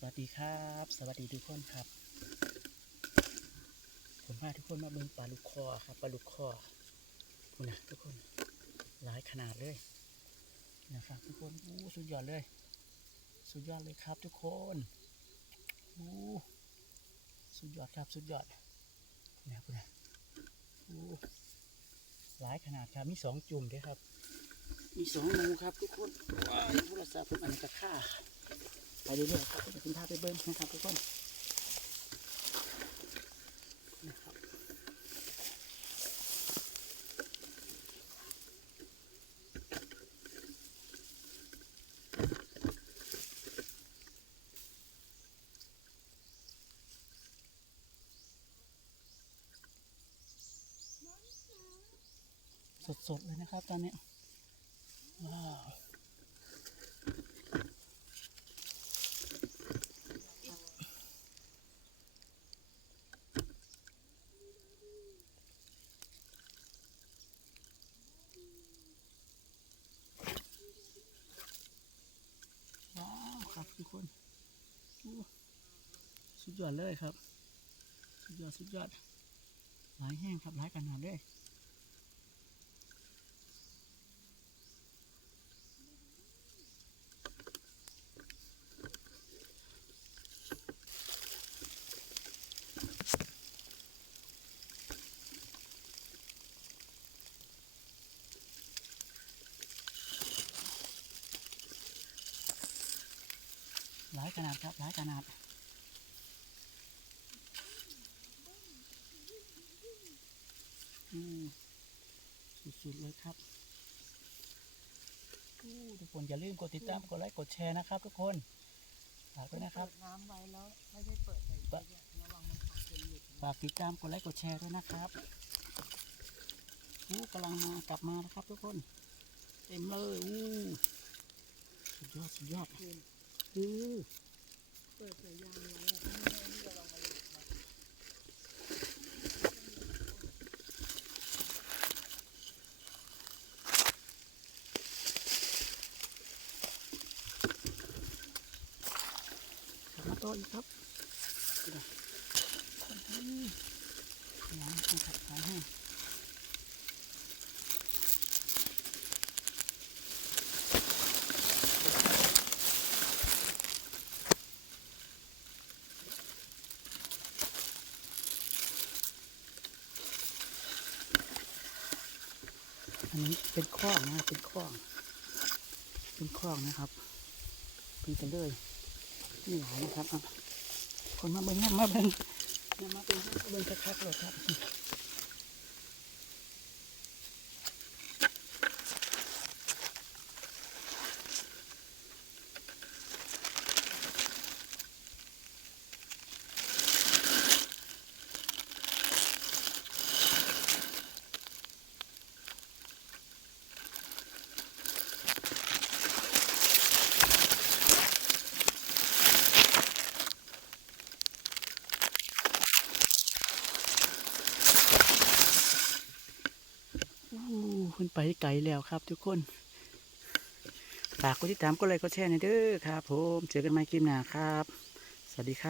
สวัสดีครับ สวัสดีทุกคนครับ ผมพาทุกคนมาเบิ่งปลาลูกคอครับปลาลูกคอคุณนะทุกคนหลายขนาดเลยนะครับทุกคนอู้สุดยอดเลย สุดยอดเลยครับทุกคนอู้สุดยอดครับสุดยอดคุณนะคุณนะอู้หลายขนาดครับมีสองจุ่มด้วยครับ มีสองหมูครับทุกคนว้ายโทรศัพท์ผมอันนี้ก็ค่า ไปเรื่อยๆครับจะคุณพาไปเบิ้งนะครับทุกคนนะครับสดๆเลยนะครับตอนนี้ว้าวครับ ทุกคนสุดยอดเลยครับ สุดยอด สุดยอด หลายแห้งครับหลายขนาดเลย หลายขนาดครับหลายขนาดอืมสุดๆเลยครับอู้ทุกคนอย่าลืมกดติดตามกดไลค์กดแชร์นะครับ ทุกคนฝากด้วยนะครับเปิดน้ำไว้แล้วไม่ได้เปิดใส่ตู้เนี่ยระวังมันขาดเป็นหลุดนะฝากติดตามกดไลค์กดแชร์ด้วยนะครับอู้กำลังมากลับมานะครับ ทุกคน เต็มเลยอู้สุดยอดสุดยอดคืออู้ เปิดส่ยยางไว้อะไม่ให้นี่ระวังมันหลุดอีกครับนะอู้ยางนะครับหายแห้ นนี้เป็นคลองนะเป็นคลอง เป็นคลองนะครับเป็นกันเลยนี่หลายนะครับอะคนมาเบิ้งเนี่ยมาเบิ้งมาเบิ้งมาเบิ้งคักๆเลยครับอู้ ขึ้นไปไกลแล้วครับ ทุกคนฝากกดติดตามกดไลค์กดแชร์หน่อยเด้อครับ ผมเจอกันใหม่คลิปหน้าครับ สวัสดีครับ